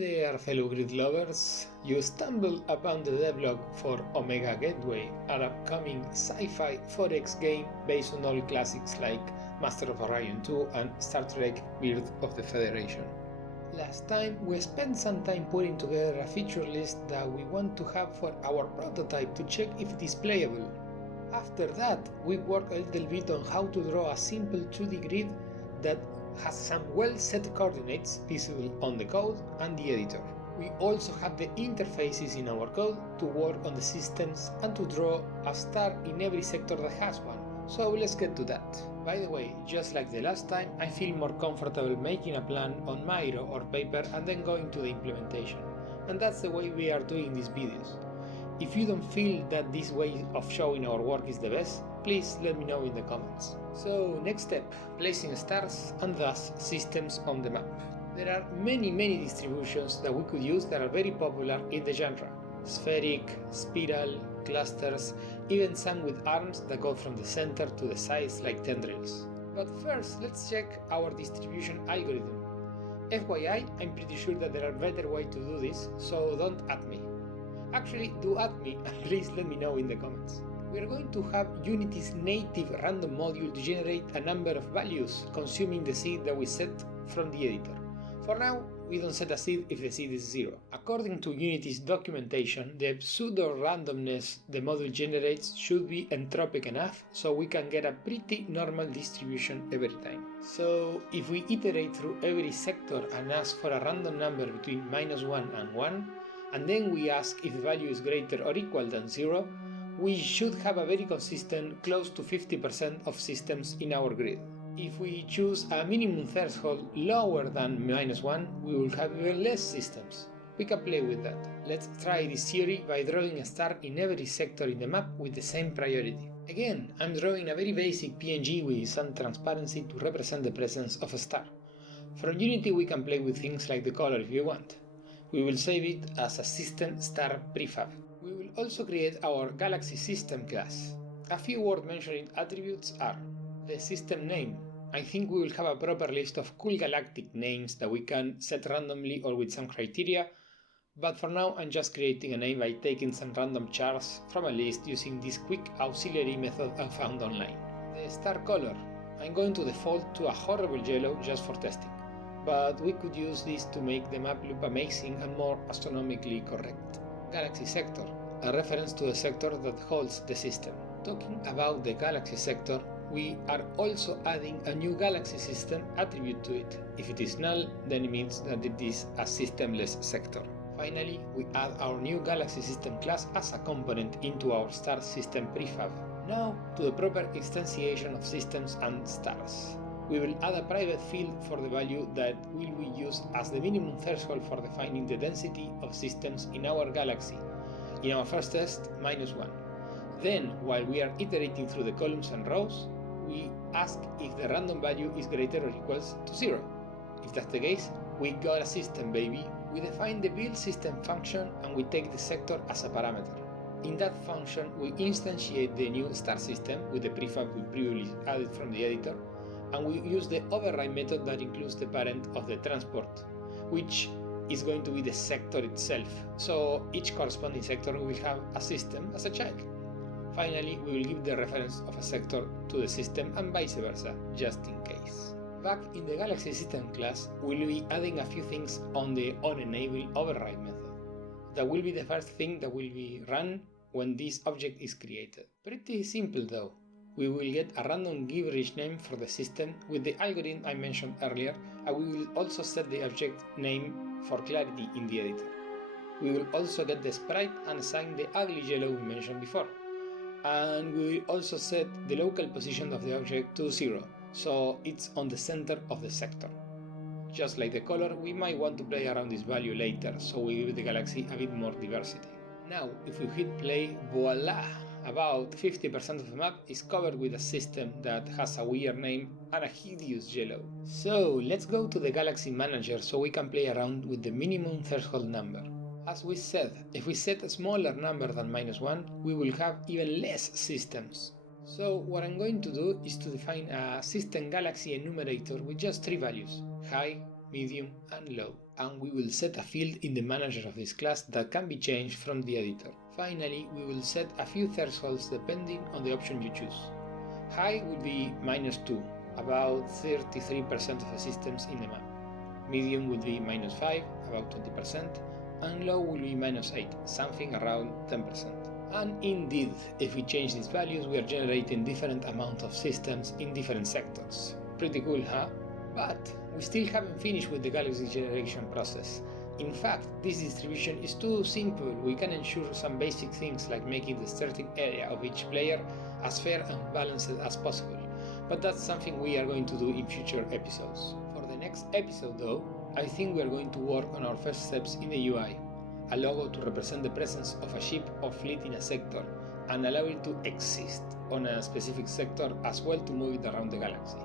there, fellow grid lovers! You stumbled upon the devlog for Omega Gateway, an upcoming sci-fi 4X game based on old classics like Master of Orion 2 and Star Trek Birth of the Federation. Last time we spent some time putting together a feature list that we want to have for our prototype to check if it is playable. After that, we worked a little bit on how to draw a simple 2D grid that has some well-set coordinates visible on the code and the editor. We also have the interfaces in our code to work on the systems and to draw a star in every sector that has one. So let's get to that. By the way, just like the last time, I feel more comfortable making a plan on Miro or paper and then going to the implementation. And that's the way we are doing these videos. If you don't feel that this way of showing our work is the best, please let me know in the comments. So next step, placing stars and thus systems on the map. There are many distributions that we could use that are very popular in the genre. Spheric, spiral, clusters, even some with arms that go from the center to the sides like tendrils. But first, let's check our distribution algorithm. FYI, I'm pretty sure that there are better ways to do this, so don't at me. Actually, do at me and please let me know in the comments. We are going to have Unity's native random module to generate a number of values, consuming the seed that we set from the editor. For now, we don't set a seed if the seed is 0. According to Unity's documentation, the pseudo-randomness the module generates should be entropic enough so we can get a pretty normal distribution every time. So if we iterate through every sector and ask for a random number between -1 and 1, and then we ask if the value is greater or equal than 0, we should have a very consistent close to 50% of systems in our grid. If we choose a minimum threshold lower than -1, we will have even less systems. We can play with that. Let's try this theory by drawing a star in every sector in the map with the same priority. Again, I'm drawing a very basic PNG with some transparency to represent the presence of a star. From Unity we can play with things like the color if you want. We will save it as a system star prefab. We will also create our Galaxy System class. A few worth mentioning attributes are the system name. I think we will have a proper list of cool galactic names that we can set randomly or with some criteria, but for now I'm just creating a name by taking some random chars from a list using this quick auxiliary method I found online. The star color. I'm going to default to a horrible yellow just for testing, but we could use this to make the map look amazing and more astronomically correct. Galaxy sector, a reference to the sector that holds the system. Talking about the galaxy sector, we are also adding a new galaxy system attribute to it. If it is null, then it means that it is a systemless sector. Finally, we add our new galaxy system class as a component into our star system prefab. Now to the proper instantiation of systems and stars. We will add a private field for the value that will be used as the minimum threshold for defining the density of systems in our galaxy. In our first test, -1. Then, while we are iterating through the columns and rows, we ask if the random value is greater or equals to 0. If that's the case, we got a system, baby. We define the build system function and we take the sector as a parameter. In that function, we instantiate the new star system with the prefab we previously added from the editor, and we use the override method that includes the parent of the transport, which is going to be the sector itself, so each corresponding sector will have a system as a child. Finally, we will give the reference of a sector to the system and vice versa, just in case. Back in the Galaxy System class, we'll be adding a few things on the onEnable override method. That will be the first thing that will be run when this object is created. Pretty simple though. We will get a random gibberish name for the system with the algorithm I mentioned earlier, and we will also set the object name for clarity in the editor. We will also get the sprite and assign the ugly yellow we mentioned before. And we will also set the local position of the object to 0, so it's on the center of the sector. Just like the color, we might want to play around this value later, so we give the galaxy a bit more diversity. Now, if we hit play, voila! About 50% of the map is covered with a system that has a weird name and a hideous yellow. So let's go to the Galaxy Manager so we can play around with the minimum threshold number. As we said, if we set a smaller number than -1, we will have even less systems. So what I'm going to do is to define a system galaxy enumerator with just 3 values, high, medium and low. and we will set a field in the manager of this class that can be changed from the editor. Finally, we will set a few thresholds depending on the option you choose. High will be -2, about 33% of the systems in the map. Medium will be -5, about 20%, and low will be -8, something around 10%. And indeed, if we change these values, we are generating different amounts of systems in different sectors. Pretty cool, huh? But we still haven't finished with the galaxy generation process. In fact, this distribution is too simple. We can ensure some basic things like making the starting area of each player as fair and balanced as possible. But that's something we are going to do in future episodes. For the next episode though, I think we are going to work on our first steps in the UI. A logo to represent the presence of a ship or fleet in a sector and allow it to exist on a specific sector as well to move it around the galaxy.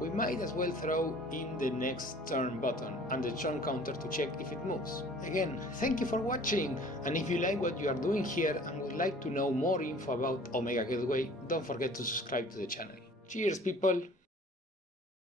We might as well throw in the next turn button and the turn counter to check if it moves. Again, thank you for watching, and if you like what you are doing here and would like to know more info about Omega Gateway, don't forget to subscribe to the channel. Cheers people!